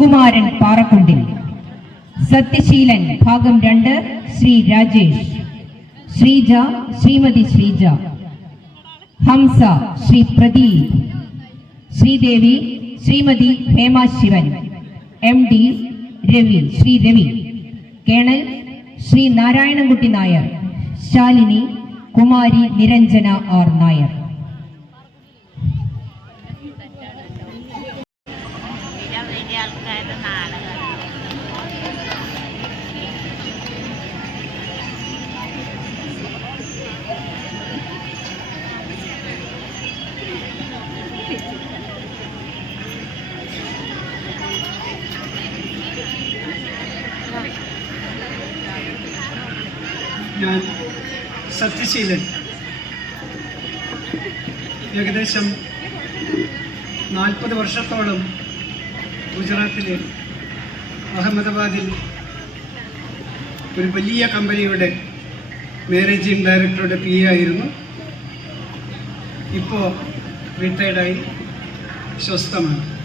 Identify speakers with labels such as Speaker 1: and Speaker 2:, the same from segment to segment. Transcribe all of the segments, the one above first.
Speaker 1: കുമാരൻ പാറക്കുണ്ടിൽ. സത്യശീലൻ ഭാഗം രണ്ട് Shri Rajesh. Sreeja Shrimati Sreeja. Hamsa Shri Pradeep. Sreedevi Shrimati Hema Shivan M D Ravi Shri Ravi. Colonel Shri Narayanankutty Nair. Shalini
Speaker 2: Kumari Niranjana R Nair.
Speaker 3: ഞാൻ സത്യശീലൻ. ഏകദേശം നാൽപ്പത് വർഷത്തോളം ഗുജറാത്തിലെ അഹമ്മദാബാദിൽ ഒരു വലിയ കമ്പനിയുടെ മാനേജിംഗ് ഡയറക്ടറുടെ പി ആയിരുന്നു. ഇപ്പോൾ റിട്ടയർഡായി സ്വസ്ഥമാണ്.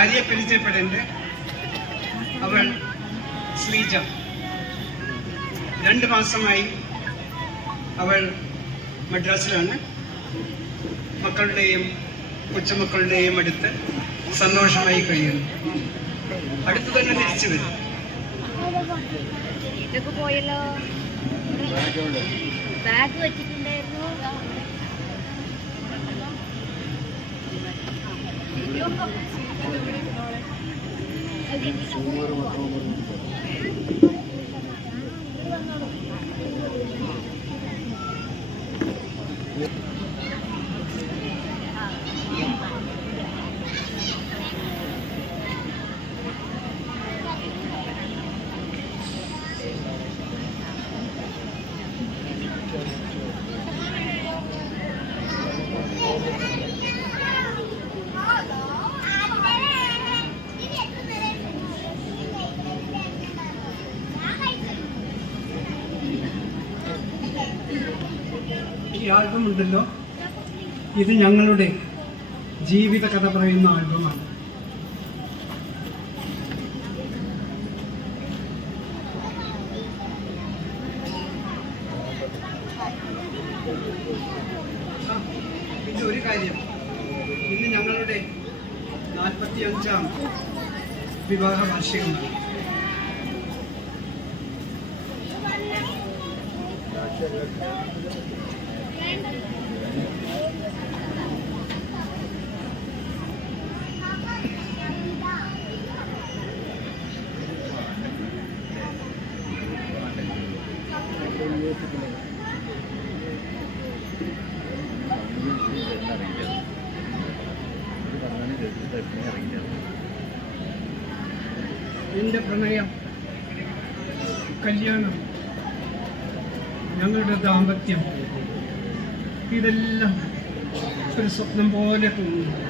Speaker 3: ഭാര്യയെ പരിചയപ്പെടേണ്ട അവൾ ശ്രീജ. രണ്ട് മാസമായി അവൾ മദ്രാസിലാണ്. മക്കളുടെയും കൊച്ചുമക്കളുടെയും അടുത്ത് സന്തോഷമായി കഴിയുന്നു. അടുത്ത് തന്നെ തിരിച്ചു വരും.
Speaker 2: ബാഗ് വെച്ചിട്ടുണ്ടായിരുന്നു.
Speaker 3: ഈ ആൽബം ഉണ്ടല്ലോ. ഇത് ഞങ്ങളുടെ ജീവിത കഥ പറയുന്ന ആൽബമാണ്. പിന്നെ ഒരു കാര്യം. ഇന്ന് ഞങ്ങളുടെ നാൽപ്പത്തി അഞ്ചാം വിവാഹ വാർഷികമാണ് എന്റെ പ്രണയം കല്യാണം ഞങ്ങളുടെ ദാമ്പത്യം ഇതെല്ലാം ഒരു സ്വപ്നം പോലെ തോന്നുന്നു.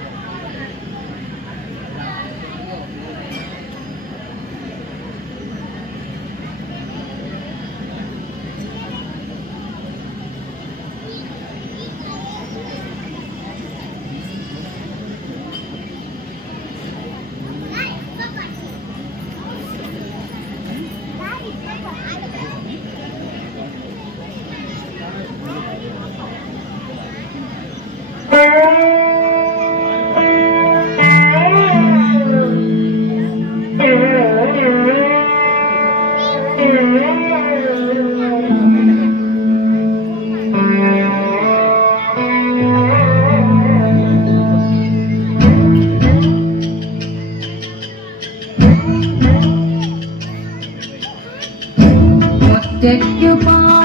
Speaker 4: ഒറ്റയ്ക്കു പാടുന്ന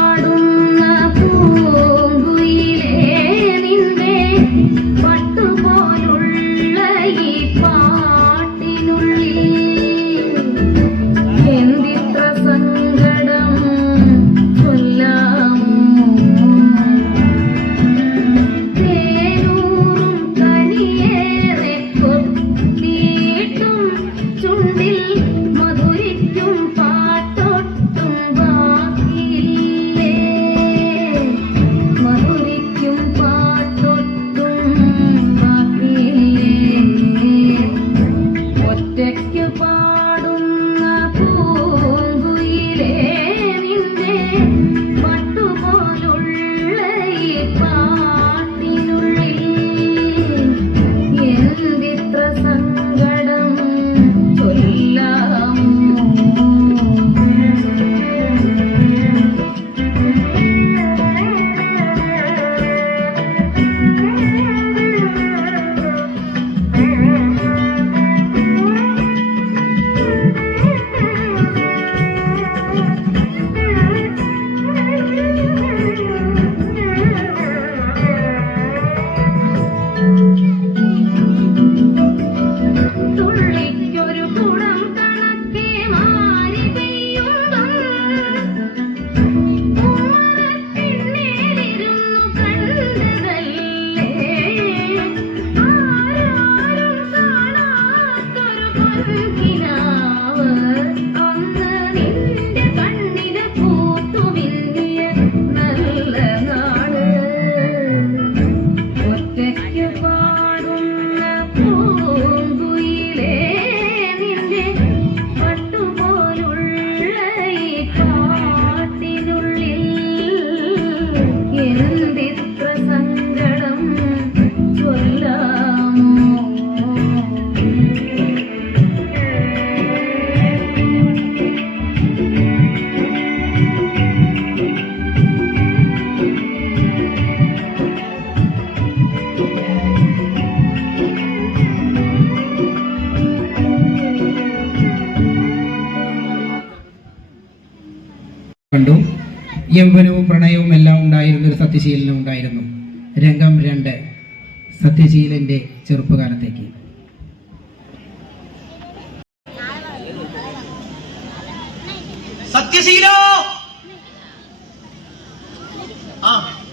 Speaker 5: യൗവനവും പ്രണയവും എല്ലാം ഉണ്ടായിരുന്ന ഒരു സത്യശീലനം ഉണ്ടായിരുന്നു. രംഗം രണ്ട്. സത്യശീലന്റെ ചെറുപ്പകാലത്തേക്ക്.
Speaker 6: സത്യശീലോ? ആ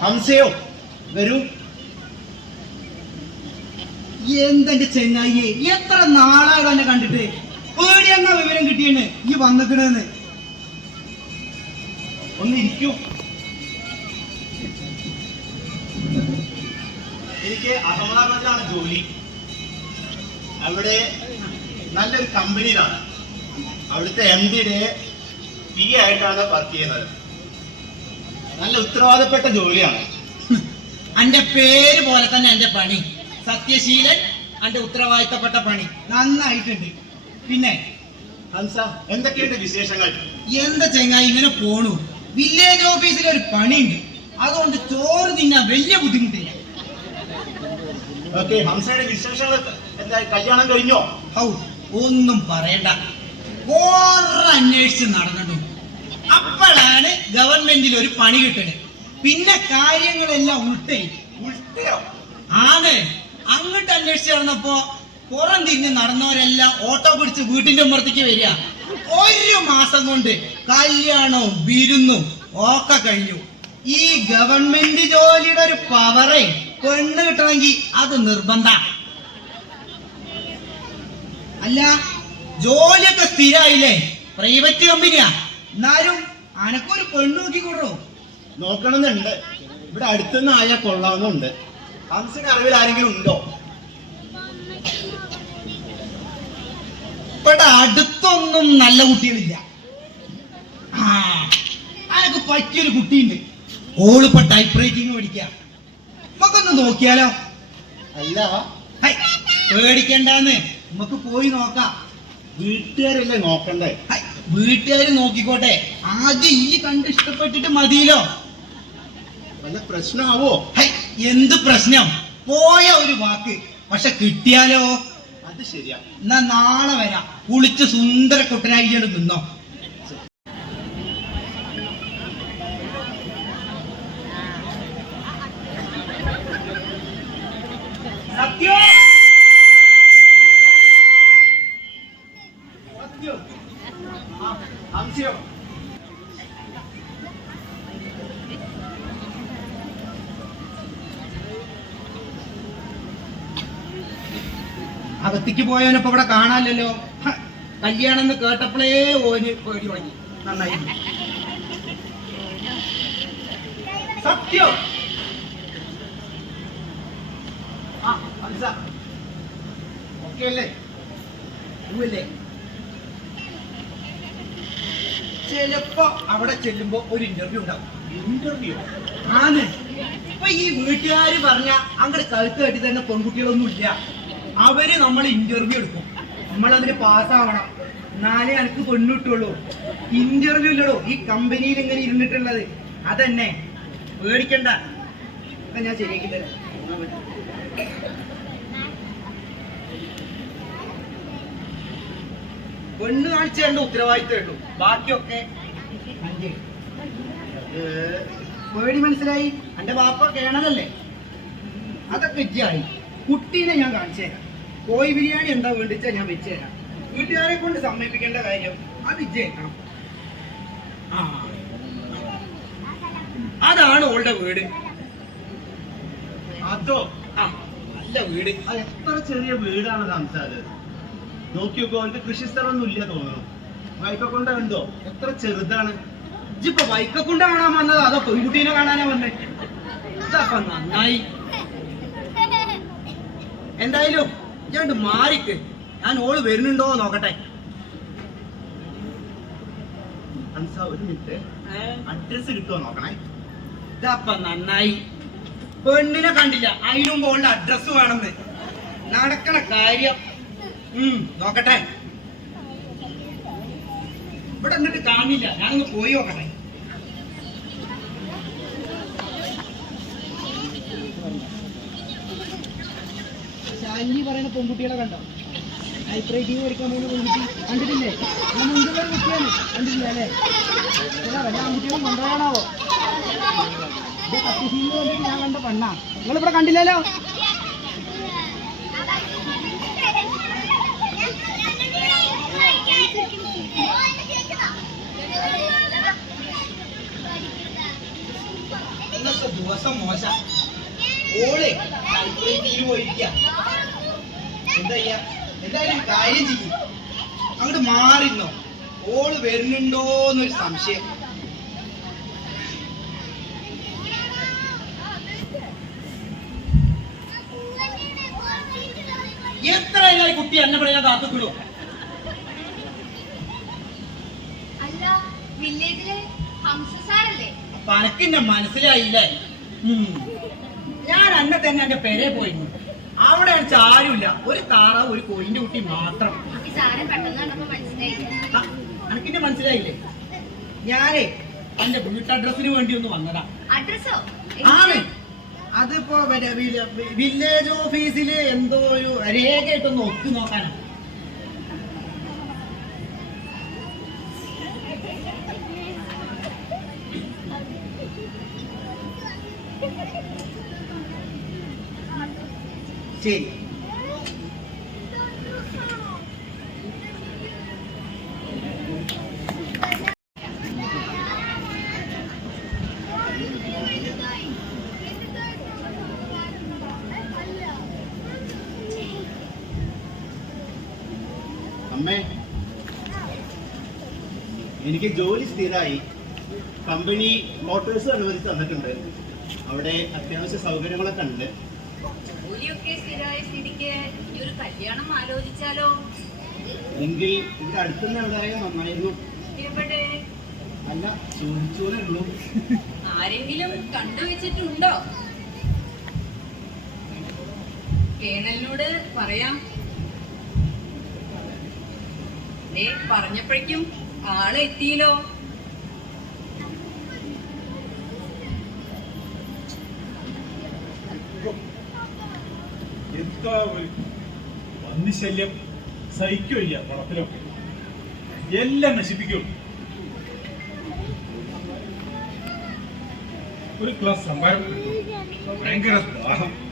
Speaker 6: വരൂ. എന്തെന്റെ ചെന്നായി എത്ര നാളായി തന്നെ കണ്ടിട്ട്? പേടിയെന്ന വിവരം കിട്ടിയെന്ന്? ഈ വന്നിക്കണെന്ന്? ഒന്ന് ഇരിക്കൂ എനിക്ക് അഹമ്മദാബാദിലാണ് ജോലി. അവിടെ നല്ലൊരു കമ്പനിയിലാണ്. അവിടുത്തെ എം ഡിയുടെ പി ആയിട്ടാണ് വർക്ക് ചെയ്യുന്നത്. നല്ല ഉത്തരവാദപ്പെട്ട ജോലിയാണ്.
Speaker 7: എന്റെ പേര് പോലെ തന്നെ എന്റെ പണി. സത്യശീലൻ എന്റെ ഉത്തരവാദിത്തപ്പെട്ട പണി. നന്നായിട്ടുണ്ട്. പിന്നെ
Speaker 6: ഹംസ എന്തൊക്കെയുണ്ട് വിശേഷങ്ങൾ?
Speaker 7: എന്താ ചെങ്ങായി? ഇങ്ങനെ പോണു. വില്ലേജ് ഓഫീസിൽ ഒരു പണിയുണ്ട്. അതുകൊണ്ട് ചോറ് തിന്നാൻ വലിയ ബുദ്ധിമുട്ടില്ല.
Speaker 6: ഓക്കെ ഹംസയുടെ വിശേഷങ്ങൾ കല്യാണം കഴിഞ്ഞോ?
Speaker 7: ഹൗ ഒന്നും പറയണ്ട. അന്വേഷിച്ച് നടന്നിട്ടു. അപ്പോഴാണ് ഗവൺമെന്റിൽ ഒരു പണി കിട്ടുന്നത് പിന്നെ കാര്യങ്ങളെല്ലാം ഉൾട്ടേ.
Speaker 6: ഉൾട്ടയോ?
Speaker 7: ആണ്. അങ്ങോട്ട് അന്വേഷിച്ച് നടന്നപ്പോ പുറം തിരിഞ്ഞ് നടന്നവരെല്ലാം ഓട്ടോ പിടിച്ച് വീട്ടിന്റെ മുമ്പത്തേക്ക് വരിക. ഒരു മാസം കൊണ്ട് കല്യാണവും വിരുന്നും ഒക്കെ കഴിഞ്ഞു. ഈ ഗവൺമെന്റ് ജോലിയുടെ ഒരു പവറേ പെണ്ണ് കിട്ടണമെങ്കിൽ അത് നിർബന്ധ. അല്ല ജോലിയൊക്കെ സ്ഥിരമായില്ലേ പ്രൈവറ്റ് കമ്പനിയാ എന്നാലും അനക്കൊരു പെണ്ണ് നോക്കിക്കൊണ്ടോ
Speaker 6: നോക്കണമെന്നുണ്ട്. ഇവിടെ അടുത്തുനിന്ന് ആയാൽ കൊള്ളാവുന്നുണ്ട്. ഹംസിന് അറിവിൽ ആരെങ്കിലും ഉണ്ടോ?
Speaker 7: ഇവിടെ അടുത്തൊന്നും നല്ല കുട്ടികളില്ല. ആ അനക്ക് പറ്റിയൊരു കുട്ടിയുണ്ട്. ഓളിപ്പോ ടൈപ്പ് റൈറ്റിംഗ് പഠിക്കുക നമുക്കൊന്ന് നോക്കിയാലോ?
Speaker 6: അല്ല.
Speaker 7: പേടിക്കണ്ടെന്ന്. നമുക്ക് പോയി നോക്കാം.
Speaker 6: വീട്ടുകാരല്ലേ നോക്കണ്ടേ?
Speaker 7: വീട്ടുകാര് നോക്കിക്കോട്ടെ. ആദ്യം ഈ കണ്ട് ഇഷ്ടപ്പെട്ടിട്ട് മതിയല്ലോ.
Speaker 6: വല്ല പ്രശ്നമാവോ?
Speaker 7: എന്ത് പ്രശ്നം? പോയ ഒരു വാക്ക്. പക്ഷെ കിട്ടിയാലോ?
Speaker 6: ശരിയാ.
Speaker 7: എന്നാ നാളെ വരാം. കുളിച്ച് സുന്ദര കുട്ടനായിട്ട് നിന്നോ. അകത്തേക്ക് പോയവനപ്പൊ ഇവിടെ കാണാനല്ലോ കല്യാണം എന്ന് കേട്ടപ്പോഴേ ഓന് പേടി തുടങ്ങി. നന്നായി. സത്യം. ഓക്കെ അല്ലേ? ചിലപ്പോ അവിടെ ചെല്ലുമ്പോ ഒരു ഇന്റർവ്യൂ ഉണ്ടാവും.
Speaker 6: ഇന്റർവ്യൂ
Speaker 7: ആണ്. ഇപ്പൊ ഈ വീട്ടുകാര് പറഞ്ഞ അങ്ങനെ കഴുത്ത് കെട്ടി തന്നെ പെൺകുട്ടികളൊന്നും ഇല്ല അവർ നമ്മൾ ഇന്റർവ്യൂ എടുക്കും. നമ്മൾ അതിന് പാസ്സാവണം എന്നാലേ എനിക്ക് പെണ്ണുട്ടുള്ളൂ ഇന്റർവ്യൂ ഇല്ലടോ. ഈ കമ്പനിയിൽ ഇങ്ങനെ ഇരുന്നിട്ടുള്ളത്. അതന്നെ. പേടിക്കണ്ട. ഞാൻ ശരിയാക്കി തരാം. പെണ്ണ് കാണിച്ച തരേണ്ട ഉത്തരവാദിത്തമേ ഉള്ളൂ. ബാക്കിയൊക്കെ പേടി മനസ്സിലായി? എന്റെ വാപ്പ കേണതല്ലേ? അതൊക്കെ ഇജ്ജായി കുട്ടീനെ ഞാൻ കാണിച്ചു തരാം കോഴി ബിരിയാണി എന്താ വേണ്ടിച്ചാൽ ഞാൻ വെച്ച് തരാം വീട്ടുകാരെ കൊണ്ട് സമ്മതിപ്പിക്കേണ്ട കാര്യം അത് വിജയിക്കണം ആ. അതാണ് ഓളുടെ വീട്.
Speaker 6: അതോ?
Speaker 7: ആ നല്ല വീട്.
Speaker 6: അത് എത്ര ചെറിയ വീടാണ് ഹംസ അത്
Speaker 7: നോക്കിയോക്കോ അവർക്ക് കൃഷിസ്ഥലമൊന്നും ഇല്ല തോന്നുന്നു. വൈക്കക്കൊണ്ട ഉണ്ടോ എത്ര ചെറുതാണ്? ഇജിപ്പോ വൈക്കക്കൊണ്ട കാണാൻ വന്നത്? അതോ പെൺകുട്ടീനെ കാണാനാ വന്നേ? ഇതപ്പൊ നന്നായി. എന്തായാലും ഞാൻ മാറിക്ക്. ഞാൻ ഓൾ വരുന്നുണ്ടോ നോക്കട്ടെ. അൻസ ഒരു മിനിറ്റ്. അഡ്രസ് കിട്ടുമോ നോക്കണേ. ഇതപ്പ നന്നായി. പെണ്ണിനെ കണ്ടില്ല. അതിനും പോകേണ്ട അഡ്രസ് വേണമെന്ന്. നടക്കണ കാര്യം. ഉം നോക്കട്ടെ. ഇവിടെ എന്നിട്ട് കാണില്ല. ഞാനൊന്ന് പോയി നോക്കട്ടെ. ശാലിനി പറയുന്ന പെൺകുട്ടികളെ കണ്ടോ? ടൈപ്പ് പഠിക്കാൻ പോകുന്ന പെൺകുട്ടി കണ്ടിട്ടില്ലേ? ഞാൻ മുൻപുള്ള കുട്ടിയാണ് കണ്ടിട്ടില്ല അല്ലേ? വല്ല ആൺകുട്ടികളും കൊണ്ടുപോയാണാവോ? കത്തിശീലം കണ്ടിട്ട് ഞാൻ കണ്ട പെണ്ണാ. നിങ്ങളിവിടെ കണ്ടില്ലല്ലോ? ദിവസം മോശ. ഓളെ പോയിരിക്ക എന്താ ചെയ്യാ? എന്തായാലും ഒരു കാര്യം ചെയ്യും. അങ്ങോട്ട് മാറിന്നോ ഓൾ വരുന്നുണ്ടോന്നൊരു സംശയം. എത്ര ആയി കുട്ടി എന്നെ പറയാൻ കാത്തുക്കിടൂ.
Speaker 2: അല്ല വില്ലേജിലെ ഹംസ സാറല്ലേ
Speaker 7: അപ്പൊ അനക്കിന്റെ മനസ്സിലായില്ലേ? ഞാൻ അന്നെ തന്നെ എന്റെ പേരെ പോയിരുന്നു. അവിടെ അടിച്ച ആരുമില്ല. ഒരു താറാവ് ഒരു കോയിന്റെ കുട്ടി മാത്രം. അനക്കിന്റെ മനസ്സിലായില്ലേ? ഞാനേ എന്റെ വീട്ടഡ്രസ്സിന് വേണ്ടി ഒന്ന് വന്നതാ.
Speaker 2: അഡ്രസ്സോ
Speaker 7: ആണ്. അതിപ്പോ വില്ലേജ് ഓഫീസിൽ എന്തോ ഒരു രേഖയായിട്ടൊന്ന് ഒത്തു നോക്കാനാ. ശരി
Speaker 6: അമ്മേ എനിക്ക് ജോലി സ്ഥിരമായി. കമ്പനി മോട്ടോഴ്സ് അനുവദിച്ച് തന്നിട്ടുണ്ട്. അവിടെ അത്യാവശ്യ സൗകര്യങ്ങളൊക്കെ ഉണ്ട്.
Speaker 2: ജോലിയൊക്കെ സ്ഥിരമായ സ്ഥിതിക്ക് ഈ ഒരു കല്യാണം ആലോചിച്ചാലോ?
Speaker 6: എങ്കിൽ ഇവിടെ അടുത്തുനിന്ന് എവിടെയായാലും നന്നായിരുന്നു.
Speaker 2: എവിടെ?
Speaker 6: അല്ല ചോദിച്ചോലേ ഉള്ളൂ.
Speaker 8: ആരെങ്കിലും കണ്ടുവച്ചിട്ടുണ്ടോ കേണലിനോട് പറയാം. ദേ പറഞ്ഞപ്പോഴേക്കും
Speaker 9: ആൾ പന്നിശല്യം സഹിക്കില്ല വളത്തിലൊക്കെ. എല്ലാം നശിപ്പിക്കും. ഒരു ക്ലാസ് സംഭാരം ഭയങ്കര ദാഹം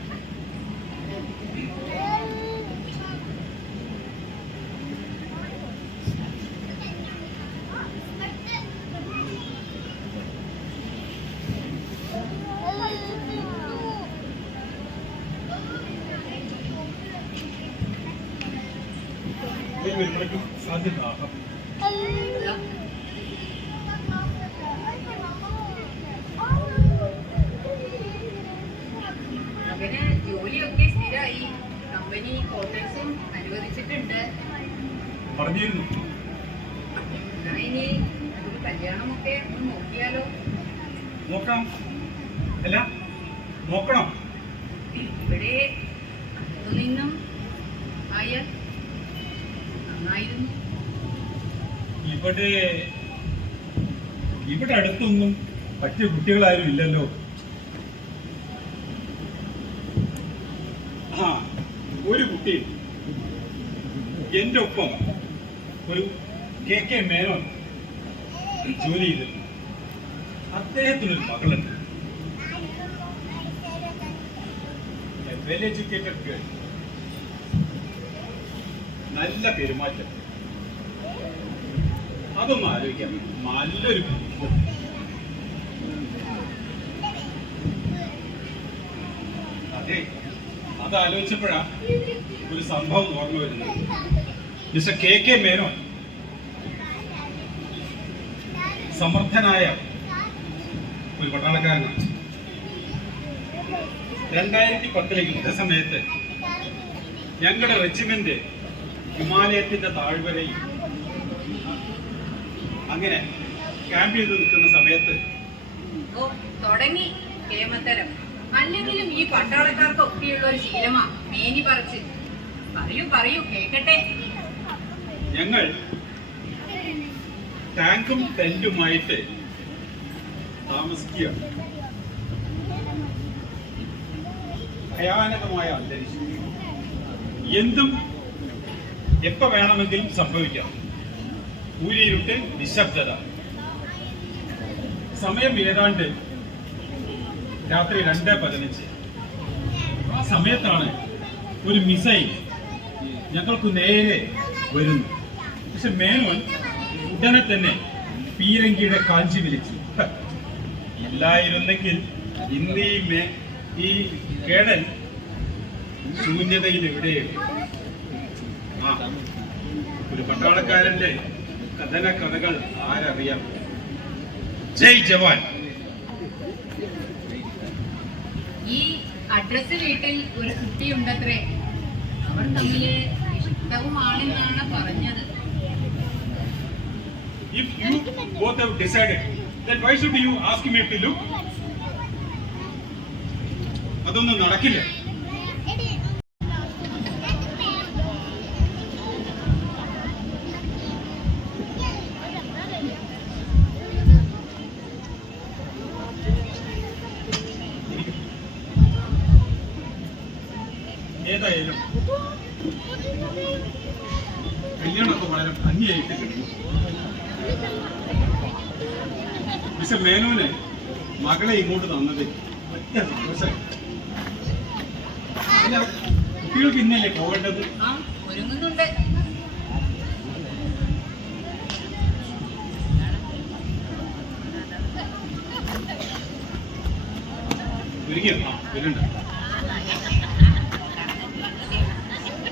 Speaker 9: പറഞ്ഞിരുന്നു. നോക്കാം. അല്ല നോക്കണം.
Speaker 8: ഇവിടെ നിന്നും നന്നായിരുന്നു.
Speaker 9: ഇവിടെ ഇവിടെ അടുത്തൊന്നും പറ്റിയ കുട്ടികളാരും ഇല്ലല്ലോ. ആ ഒരു കുട്ടി. എന്റെ ഒപ്പം. ഒരു കെ കെ മേനോൻ. ജോലി ചെയ്ത്. അദ്ദേഹത്തിനൊരു മകളുണ്ട്. Well educated girl. നല്ല പെരുമാറ്റം. അതൊന്നും ആലോചിക്കാം. നല്ലൊരു. അതെ അത് ആലോചിച്ചപ്പോഴാ ഒരു സംഭവം ഓർമ്മ വരുന്നത്. മിസ്റ്റർ കെ കെ മേനോൻ സമർത്ഥനായ ഒരു പട്ടാളക്കാരനാണ്. രണ്ടായിരത്തി പത്തിലെ യുദ്ധസമയത്ത് ഞങ്ങളുടെ റെജിമെന്റ് ഹിമാലയത്തിന്റെ താഴ്വരയിൽ അങ്ങനെ ക്യാമ്പ് ചെയ്ത് നിൽക്കുന്ന സമയത്ത്
Speaker 8: അല്ലെങ്കിലും ഈ പട്ടാളക്കാർക്കൊക്കെയുള്ള ഒരു ശീലമാ മേനി പറിച്ച് പറയൂ പറയൂ കേക്കട്ടെ
Speaker 9: ഞങ്ങൾ ടാങ്കും ടെന്റുമായിട്ട് താമസിക്കുക. ഭയാനകമായ അന്തരീക്ഷം. എന്തും എപ്പ വേണമെങ്കിലും സംഭവിക്കാം. ഊരിയിരുട്ട് നിശബ്ദത. സമയം ഏതാണ്ട് രാത്രി രണ്ട് പതിനഞ്ച്. ആ സമയത്താണ് ഒരു മിസൈൽ ഞങ്ങൾക്ക് നേരെ വരുന്നു പക്ഷെ മേനോൻ ഉടനെ തന്നെ പീരങ്കിയുടെ കാഞ്ചി വിളിച്ചു ഇല്ലായിരുന്നെങ്കിൽ ഇന്ന് ഈ മേ ഈ കേടൻ ശൂന്യതയിൽ എവിടെയാണ് ആ ഒരു പട്ടാളക്കാരന്റെ കഥന കഥകൾ ആരറിയാം? ജയ് ജവാൻ.
Speaker 8: ഈ അഡ്രസ് വീട്ടിൽ ഒരു കുട്ടിയുണ്ടത്രേ. അവർ തമ്മിൽ ഇഷ്ടവുമാണെന്നാണ് പറഞ്ഞത്.
Speaker 9: If you both have decided, then why should you ask me to look? അതൊന്നും നടക്കില്ല ഏതായാലും കല്യാണമൊക്കെ വളരെ ഭംഗിയായിട്ട് കിട്ടും മിസ്റ്റർ മേനോന് മകളെ ഇങ്ങോട്ട് തന്നത് ഒറ്റ സന്തോഷം കുട്ടികൾക്ക് ഇന്നല്ലേ പോകേണ്ടത്?
Speaker 8: ഒരുങ്ങുന്നുണ്ട്.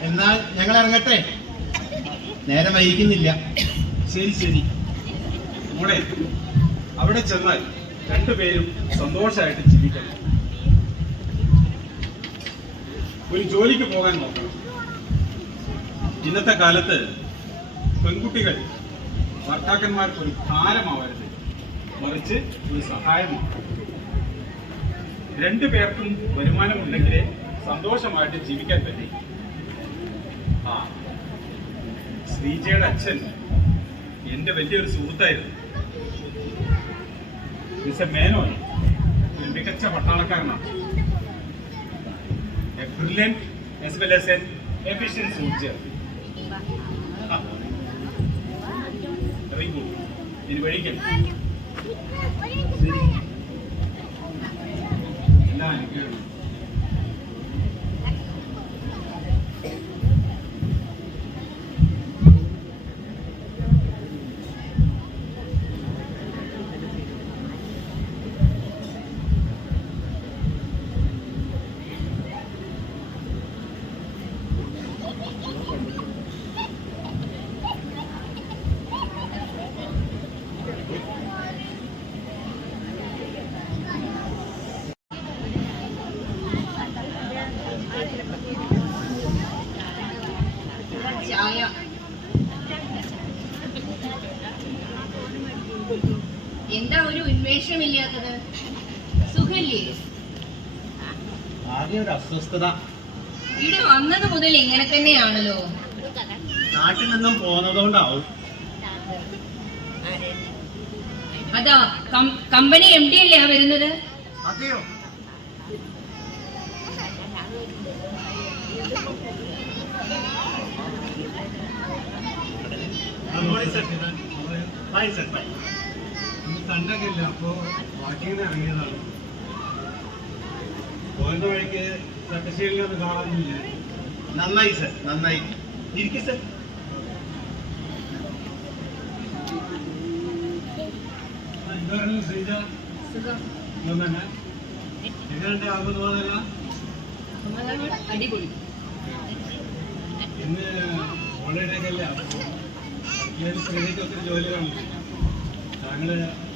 Speaker 10: എന്നാൽ ഞങ്ങൾ ഇറങ്ങട്ടെ? നേരം വൈകുന്നില്ല
Speaker 9: ശരി ശരി. മോളെ അവിടെ ചെന്നാൽ രണ്ടുപേരും സന്തോഷമായിട്ട് ജീവിക്കണം. ഒരു ജോലിക്ക് പോകാൻ നോക്കണം. ഇന്നത്തെ കാലത്ത് പെൺകുട്ടികൾ ഭർത്താക്കന്മാർക്ക് ഒരു ഭാരമാവരുത്. മറിച്ച് ഒരു സഹായമാണ് രണ്ടു പേർക്കും വരുമാനമുണ്ടെങ്കിലേ സന്തോഷമായിട്ട് ജീവിക്കാൻ പറ്റി. ശ്രീജയുടെ അച്ഛൻ എന്റെ വലിയൊരു സുഹൃത്തായിരുന്നു. മിസ്റ്റർ മേനോൻ ഒരു മികച്ച പട്ടാളക്കാരനാണ്. A brilliant as well as an efficient soldier. Very good ഇനി വഴിക്കും എല്ലാ എല്ലാം അനുഗ്രഹം
Speaker 8: ഒരു ഉന്മേഷമില്ലാത്തത് സുഖല്ലേ?
Speaker 10: ആകെ ഒരു അസ്വസ്ഥത.
Speaker 8: ഇവിടെ വന്നത് മുതൽ ഇങ്ങനെ തന്നെയാണല്ലോ.
Speaker 10: നാട്ടിൽ നിന്നും പോന്നതുകൊണ്ടാവും
Speaker 8: അതാ കമ്പനി എം ഡി അല്ലേ വരുന്നത്?
Speaker 10: അതെയോ?
Speaker 9: കണ്ടൊക്കെയില്ല. അപ്പോ വാക്കിങ്ങിന് ഇറങ്ങിയതാണ്. പോകുന്ന വഴിക്ക് ചട്ടശ്ശേരിയിൽ ഒന്ന് കാണാനില്ല.
Speaker 10: നന്നായി സർ. നന്നായി. ഇരിക്കും സർ.
Speaker 9: എന്തായിരുന്നു ശ്രീജ എങ്ങനെയുണ്ട്
Speaker 8: അടിപൊളി.
Speaker 9: ഇന്ന് അല്ലേ? ഒത്തിരി ജോലി കാണും.
Speaker 7: സാർ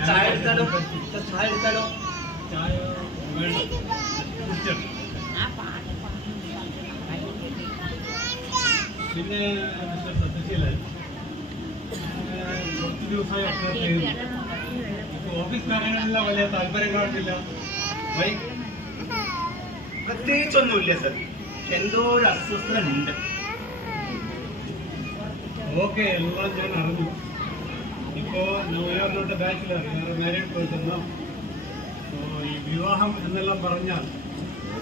Speaker 7: ചായ എടുത്താലോ ചായ എടുത്താലോ
Speaker 9: ചായ പിന്നെ മിസ്റ്റർ സത്യശീലൻ കുറച്ച് ദിവസമായി ഒബ്സർവ് ചെയ്തു ഓഫീസ് കാര്യങ്ങളിലെല്ലാം വലിയ താല്പര്യം
Speaker 10: പ്രത്യേകിച്ചൊന്നുമില്ല സർ. എന്തോ ഒരു അസ്വസ്ഥത ഉണ്ട്
Speaker 9: ഓക്കെ എല്ലാം ഞാൻ അറിഞ്ഞു. ഇപ്പോ ന്യൂയോർക്കിലോട്ട് ബാച്ചിലർ മാരീഡ് പേഴ്സണോ ഈ വിവാഹം എന്നെല്ലാം പറഞ്ഞാൽ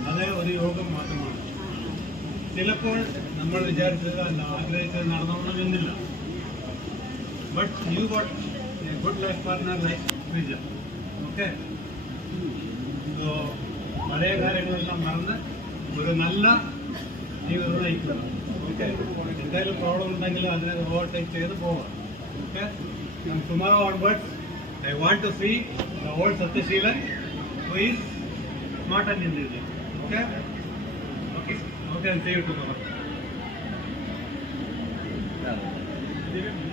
Speaker 9: അത് ഒരു യോഗം മാത്രമാണ്. ചിലപ്പോൾ നമ്മൾ വിചാരിച്ചത് അല്ല ആഗ്രഹിച്ചത് നടന്നോണമെന്നില്ല but you got a good life partner life വിജ ഓക്കെ സോ പഴയ കാര്യങ്ങളെല്ലാം മറന്ന് ഒരു നല്ല ജീവിതം നയിക്കുക. ഓക്കെ എന്തെങ്കിലും പ്രോബ്ലം ഉണ്ടെങ്കിൽ അതിനെ ഓവർടേക്ക് ചെയ്ത് പോവാം okay tomorrow onwards I want to see the old Sathyasheelan who is smart and intelligent okay okay okay see you tomorrow
Speaker 11: സ്വർഗപുത്രി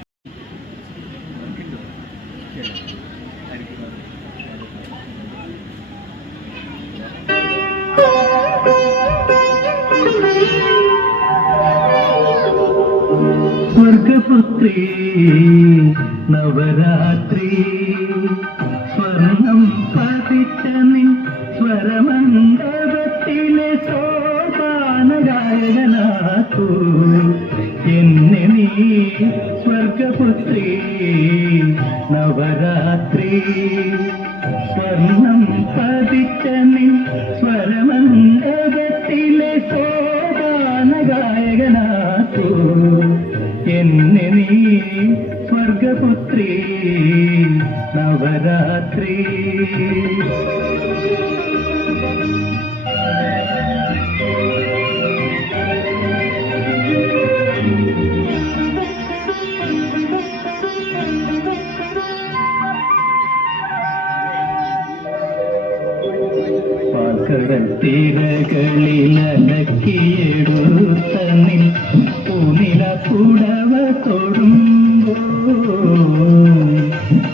Speaker 11: Navaratri സ്വർണം പതിച്ച നിൻ സ്വരമണ്ഡപത്തിലെ സോപാനഗായകനാക്കൂ പാൽക്കടൽ തീരകളിൽ അലക്കിയെടുത്ത നിൻ പൂനില പുടവ തൊടുമ്പോ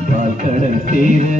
Speaker 11: തീരകളിൽ